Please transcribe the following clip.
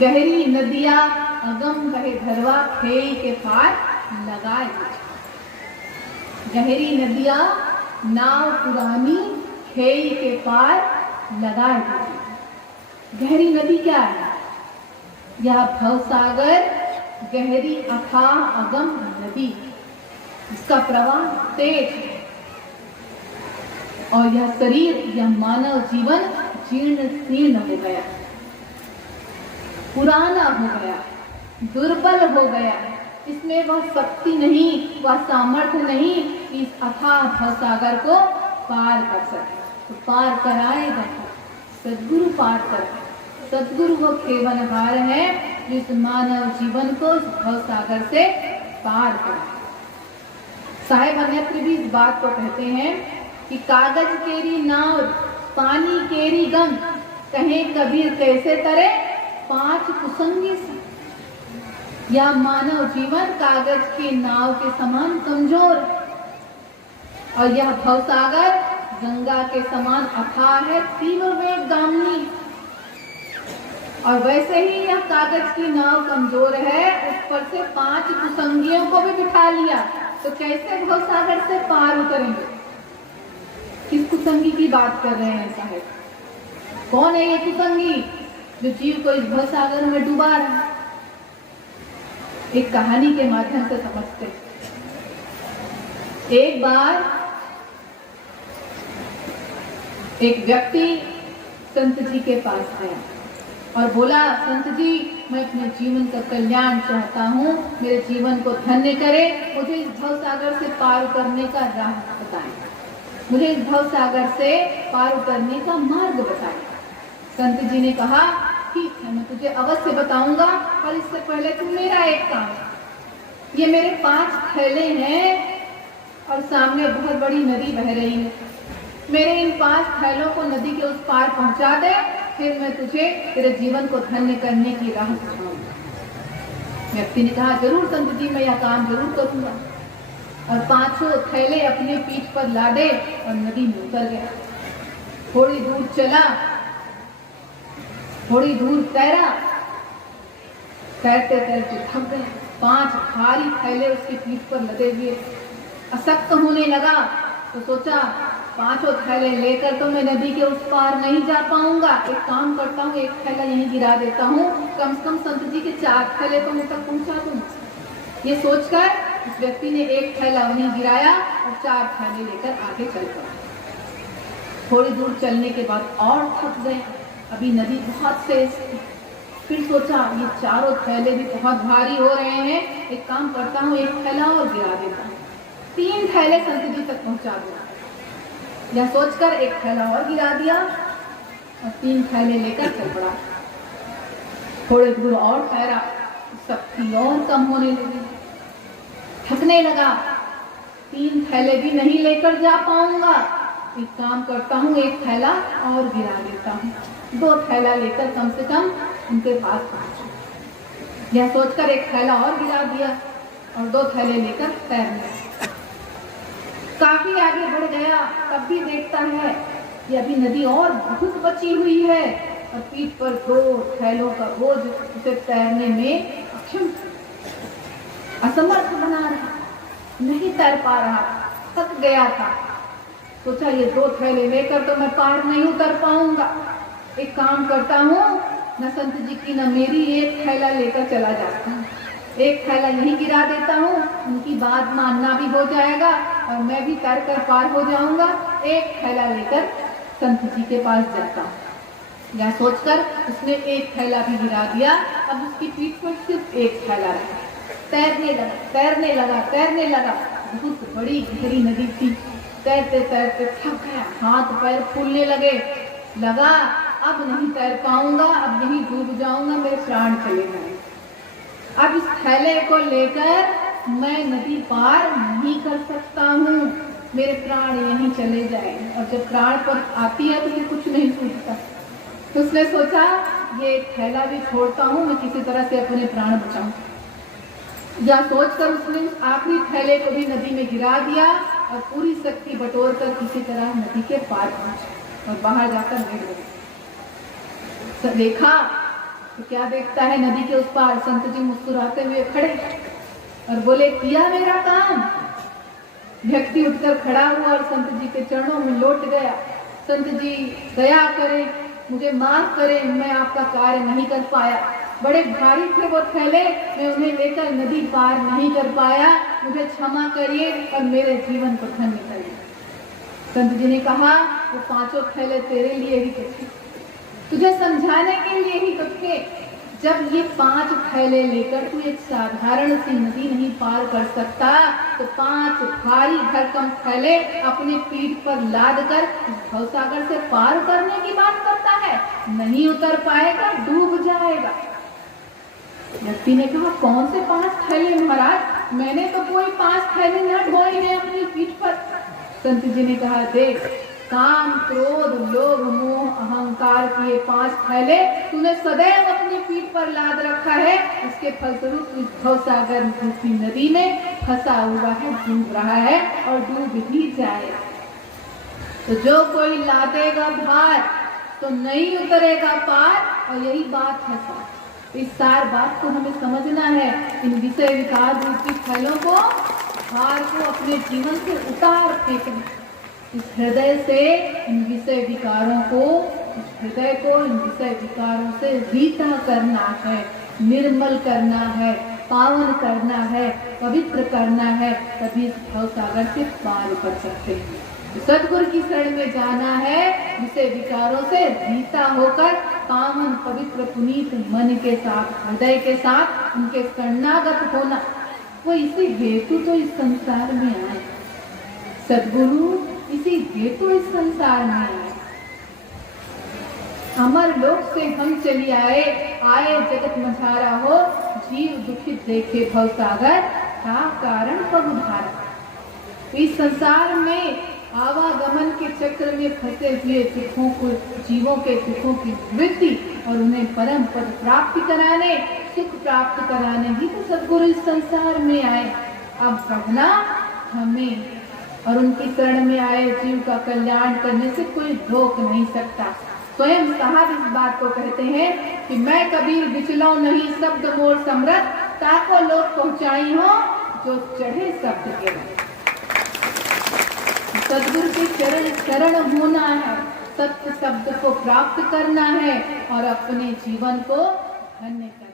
गहरी नदिया अगम कहे धरवा खेई के पार लगाए। गहरी नदिया नाव पुरानी खेई के पार लगाए। गहरी नदी क्या है? यह भवसागर गहरी अथाह अगम नदी, इसका प्रवाह तेज है और यह शरीर, यह मानव जीवन जीर्ण शीर्ण हो गया, पुराना हो गया, दुर्बल हो गया। इसमें वह शक्ति नहीं, वह सामर्थ्य नहीं कि इस अथाह भवसागर को पार कर सके। तो पार कराएगा सद्गुरु, पार कराए। सद्गुरु वो खेवनहार है जिस मानव जीवन को इस भवसागर से पार कराए। साहेब अन्यत्र भी इस बात को कहते हैं कि कागज केरी नाव पानी केरी गम, कहें कबीर कैसे तरे पांच कुसंगी से। यह मानव जीवन कागज की नाव के समान कमजोर और यह भवसागर गंगा के समान अथाह है, तीव्र वेगगामिनी। और वैसे ही यह कागज की नाव कमजोर है, उस पर से पांच कुसंगियों को भी बिठा लिया तो कैसे भवसागर से पार उतरेंगे? किस कुसंगी की बात कर रहे हैं साहब? कौन है ये कुसंगी जो जीव को इस भवसागर में डुबा रहा है? एक कहानी के माध्यम से समझते। एक बार एक व्यक्ति संत जी के पास आया और बोला, संत जी मैं अपने जीवन का कल्याण चाहता हूँ, मेरे जीवन को धन्य करे, मुझे इस भवसागर से पार उतरने का राह बताएं, मुझे इस भवसागर से पार उतरने का मार्ग बताएं। संत जी ने कहा, ठीक है मैं तुझे अवश्य बताऊंगा, पर इससे पहले तू मेरा एक काम, ये मेरे 5 थैले हैं और सामने बहुत बड़ी नदी बह रही है, मेरे इन 5 थैलों को नदी के उस पार पहुंचा दे, फिर मैं तुझे तेरे जीवन को धन्य करने की राह दिखाऊंगा। व्यक्ति ने कहा, जरूर संत जी मैं यह काम जरूर करूंगा। और 5 थैले अपने पीठ पर लादे और नदी में उतर गया। थोड़ी दूर चला, थोड़ी दूर तैरा, तैरते तैरते थक गया। 5 भारी थैले उसके पीठ पर लदे हुए, अशक्त होने लगा तो सोचा 5 थैले लेकर तो मैं नदी के उस पार नहीं जा पाऊंगा, एक काम करता हूँ, एक थैला यहीं गिरा देता हूँ, कम से कम संत जी के 4 थैले तो मैं तक पहुंचा दूँ। ये सोचकर उस व्यक्ति ने एक थैला वहीं गिराया और 4 थैले लेकर आगे चल पड़ा। थोड़ी दूर चलने के बाद और थक गए, अभी नदी बहुत तेज थी। फिर सोचा ये 4 थैले भी बहुत भारी हो रहे हैं, एक काम करता हूँ, एक थैला और गिरा देता हूँ, 3 थैले संत जी तक पहुंचा दूंगा। यह सोचकर एक थैला और गिरा दिया और 3 थैले लेकर चल पड़ा। थोड़े दूर और ठहरा, शक्ति और कम होने लगी, थकने लगा, 3 थैले भी नहीं लेकर जा पाऊंगा, एक काम करता हूँ, एक थैला और गिरा देता हूँ, 2 थैला लेकर कम से कम उनके पास पहुंचा। यह सोचकर एक थैला और गिरा दिया और 2 थैले लेकर तैरने। काफी आगे बढ़ गया, तब भी देखता है कि अभी नदी और बहुत बची हुई है और पीठ पर 2 थैलों का बोझ उसे तैरने में अक्षम, असमर्थ बना रहा, नहीं तैर पा रहा, थक गया था। सोचा ये 2 थैले लेकर तो मैं पार नहीं उतर पाऊंगा, एक काम करता हूँ, न संत जी की न मेरी, एक थैला लेकर चला जाता हूँ, एक थैला यहीं गिरा देता हूँ, उनकी बात मानना भी हो जाएगा और मैं भी तैर कर पार हो जाऊंगा, एक थैला लेकर संत जी के पास जाता हूँ। यह सोचकर उसने एक थैला भी गिरा दिया, अब उसकी पीठ पर सिर्फ एक थैला रहा। तैरने लगा, तैरने लगा, तैरने लगा, बहुत बड़ी गहरी नदी थी, तैरते तैरते थक गया, हाथ पैर फूलने लगा अब नहीं तैर पाऊंगा, अब यहीं डूब जाऊंगा, मेरे प्राण चले जाएंगे, अब इस थैले को लेकर मैं नदी पार नहीं कर सकता हूँ, मेरे प्राण यहीं चले जाएंगे। और जब प्राण पर आती है तो ये कुछ नहीं सूझता, तो उसने सोचा ये थैला भी छोड़ता हूँ, मैं किसी तरह से अपने प्राण बचाऊं। या सोचकर उसने उस आखिरी थैले को भी नदी में गिरा दिया और पूरी शक्ति बटोर कर किसी तरह नदी के पार पहुंचा और बाहर जाकर बैठ गया। देखा तो क्या देखता है नदी के उस पार संत जी मुस्कुराते हुए खड़े और बोले, किया मेरा काम। व्यक्ति उठकर खड़ा हुआ और संत जी के चरणों में लौट गया। संत जी दया करें, मुझे माफ करें, मैं आपका कार्य नहीं कर पाया। बड़े भारी थे वो थैले, मैं उन्हें लेकर नदी पार नहीं कर पाया, मुझे क्षमा करिए और मेरे जीवन को धन्य करिए। संत जी ने कहा, वो 5 थैले तेरे लिए ही तो थे, तुझे समझाने के लिए ही तो थे। जब ये 5 थैले लेकर तू एक साधारण सी नदी नहीं पार कर सकता, तो 5 भारी भरकम थैले अपने पीठ पर लाद कर भवसागर से पार करने की बात करता है। नहीं उतर पाएगा, डूब जाएगा। व्यक्ति ने कहा, कौन से 5 थैले महाराज, मैंने तो कोई 5 थैले न ढोए हैं अपनी पीठ पर। संत जी ने कहा, देख, काम, क्रोध, लोभ, मोह, अहंकार के 5 थैले तूने सदैव अपनी पीठ पर लाद रखा है। इसके फलस्वरूप तू भवसागर रूपी नदी में फंसा हुआ है, डूब रहा है और डूब ही जाएगा। तो जो कोई लादेगा भार तो नहीं उतरेगा पार, और यही बात है साथ। इस सार बात को हमें समझना है। इन विषय विकार रूपी थैलों को, भार को अपने जीवन से उतार फेंकना। इस हृदय से इन विषय विकारों को, इस हृदय को इन विषय विकारों से रीता करना है, निर्मल करना है, पावन करना है, पवित्र करना है, तभी इस भवसागर से पार कर सकते हैं। सद्गुरु की शरण में जाना है, विषय विकारों से रीता होकर पावन पवित्र पुनीत मन के साथ, हृदय के साथ उनके शरणागत होना। वो इसी हेतु तो इस संसार में आए, सद्गुरु इसी हेतु इस संसार में आए। अमर लोक से हम चली आए, आए जगत मझारा हो, जीव दुखित देखे भवसागर, का कारण पग उधारा। इस संसार में आवागमन के चक्र में फंसे हुए दुखों को, जीवों के दुखों की निवृत्ति और उन्हें परम पद प्राप्ति कराने, सुख प्राप्त कराने ही तो सद्गुरु इस संसार में आए। अब कहना हमें और उनकी शरण में आए जीव का कल्याण करने से कोई रोक नहीं सकता। स्वयं साहब इस बात को कहते हैं कि मैं कबीर विचलो नहीं शब्द मोर समरथ, ताको लोग पहुंचाई हो जो चढ़े शब्द के। सद्गुरु की शरण होना है, सत्य शब्द को प्राप्त करना है और अपने जीवन को धन्य करना है।